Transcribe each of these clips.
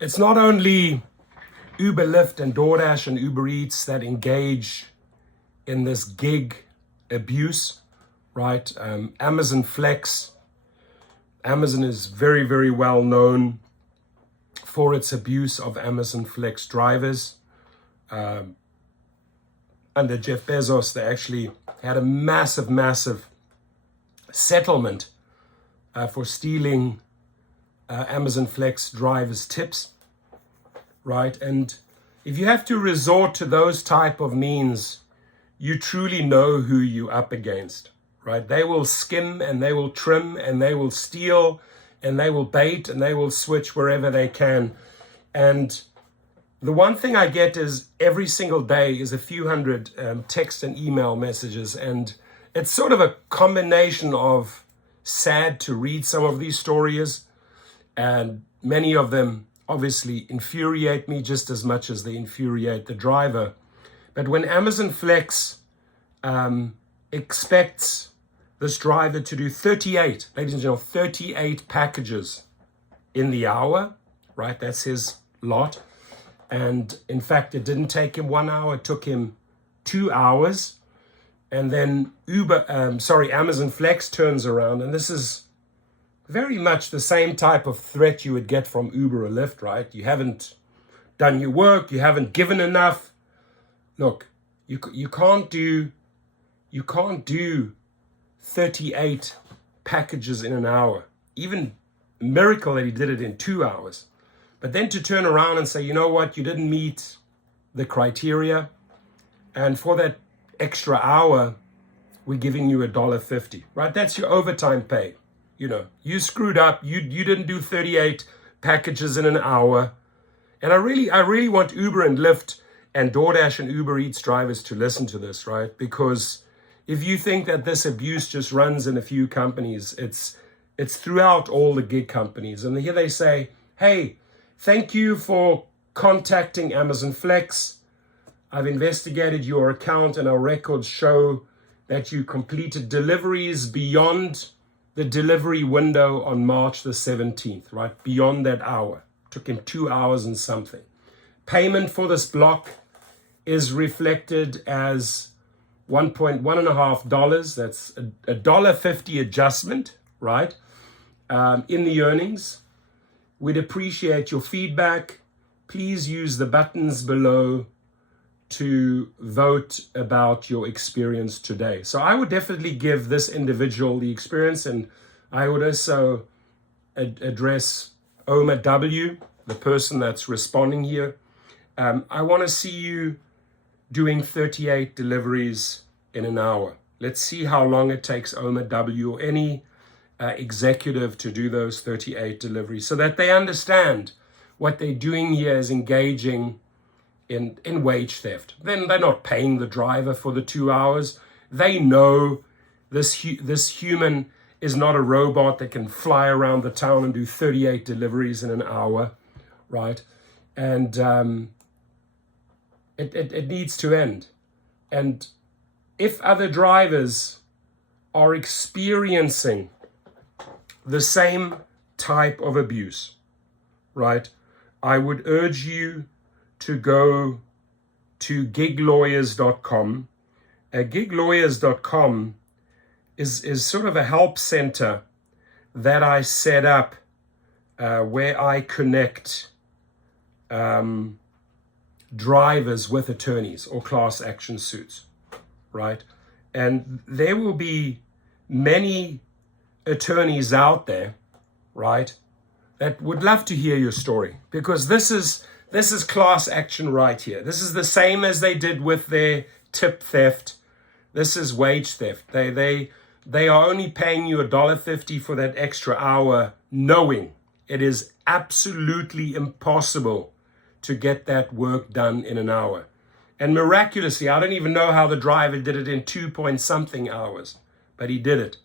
it's not only Uber, Lyft, and DoorDash and Uber Eats that engage in this gig abuse, right? Amazon Flex. Amazon is very, very well known for its abuse of Amazon Flex drivers. Under Jeff Bezos, they actually had a massive settlement for stealing Amazon Flex drivers' tips, right? And if you have to resort to those type of means, you truly know who you're up against, right? They will skim and they will trim and they will steal and they will bait and they will switch wherever they can. And the one thing I get is every single day is a few hundred text and email messages. And it's sort of a combination of sad to read some of these stories. And many of them obviously infuriate me just as much as they infuriate the driver. But when Amazon Flex expects this driver to do 38, ladies and gentlemen, 38 packages in the hour, right? That's his lot. And in fact, it didn't take him 1 hour, it took him 2 hours. And then Amazon Flex turns around, and this is very much the same type of threat you would get from Uber or Lyft, right? You haven't done your work, you haven't given enough. Look, you can't do 38 packages in an hour. Even a miracle that he did it in 2 hours. But then to turn around and say, you know what, you didn't meet the criteria, and for that extra hour, we're giving you $1.50, right? That's your overtime pay. You know, you screwed up. You didn't do 38 packages in an hour. And I really want Uber and Lyft and DoorDash and Uber Eats drivers to listen to this, right? Because if you think that this abuse just runs in a few companies, it's throughout all the gig companies. And here they say, hey, thank you for contacting Amazon Flex. I've investigated your account and our records show that you completed deliveries beyond the delivery window on March the 17th, right? Beyond that hour. Took him 2 hours and something. Payment for this block is reflected as $1.5. That's a $1.50 adjustment, right? In the earnings. We'd appreciate your feedback. Please use the buttons below to vote about your experience today. So I would definitely give this individual the experience, and I would also address Oma W, the person that's responding here. I want to see you doing 38 deliveries in an hour. Let's see how long it takes Oma W or any executive to do those 38 deliveries, so that they understand what they're doing here is engaging in wage theft. Then they're not paying the driver for the 2 hours. They know this human is not a robot that can fly around the town and do 38 deliveries in an hour, right? And it needs to end. And if other drivers are experiencing the same type of abuse, right, I would urge you to go to giglawyers.com. Giglawyers.com is sort of a help center that I set up where I connect drivers with attorneys or class action suits, right? And there will be many attorneys out there, right, that would love to hear your story, because this is class action right here. This is the same as they did with their tip theft. This is wage theft. They are only paying you $1.50 for that extra hour, knowing it is absolutely impossible to get that work done in an hour. And miraculously, I don't even know how the driver did it in 2-point-something hours, but he did it.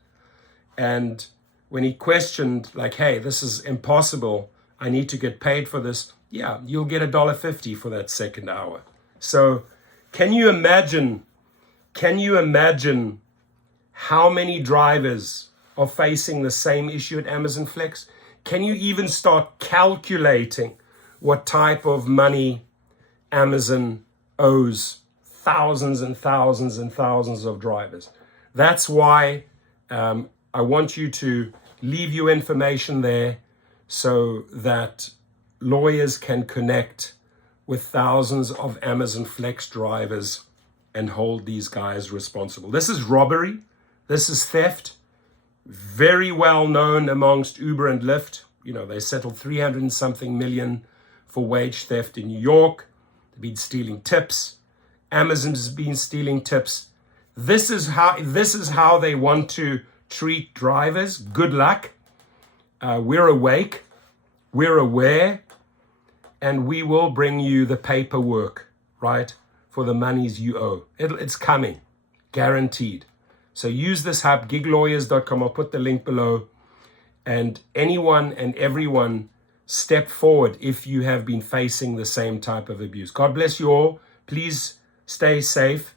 And when he questioned, like, hey, this is impossible, I need to get paid for this, yeah, you'll get $1.50 for that second hour. So can you imagine how many drivers are facing the same issue at Amazon Flex? Can you even start calculating what type of money Amazon owes thousands and thousands and thousands of drivers. That's why I want you to leave your information there so that lawyers can connect with thousands of Amazon Flex drivers and hold these guys responsible. This is robbery. This is theft. Very well known amongst Uber and Lyft. You know, they settled 300 and something million for wage theft in New York. They've been stealing tips. Amazon's been stealing tips. This is how they want to treat drivers. Good luck. We're awake. We're aware. And we will bring you the paperwork, right, for the monies you owe. It's coming, guaranteed. So use this hub, giglawyers.com. I'll put the link below. And anyone and everyone, step forward if you have been facing the same type of abuse. God bless you all. Please stay safe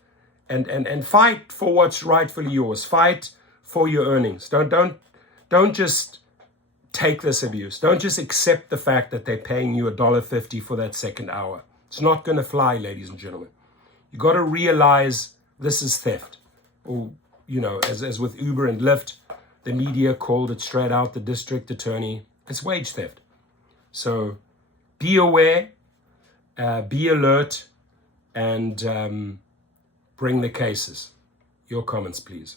and fight for what's rightfully yours. Fight for your earnings. Don't just take this abuse. Don't just accept the fact that they're paying you $1.50 for that second hour. It's not going to fly, ladies and gentlemen. You got to realize this is theft. Or, you know, as with Uber and Lyft, the media called it straight out, the district attorney. It's wage theft. So be aware, be alert, and bring the cases. Your comments, please.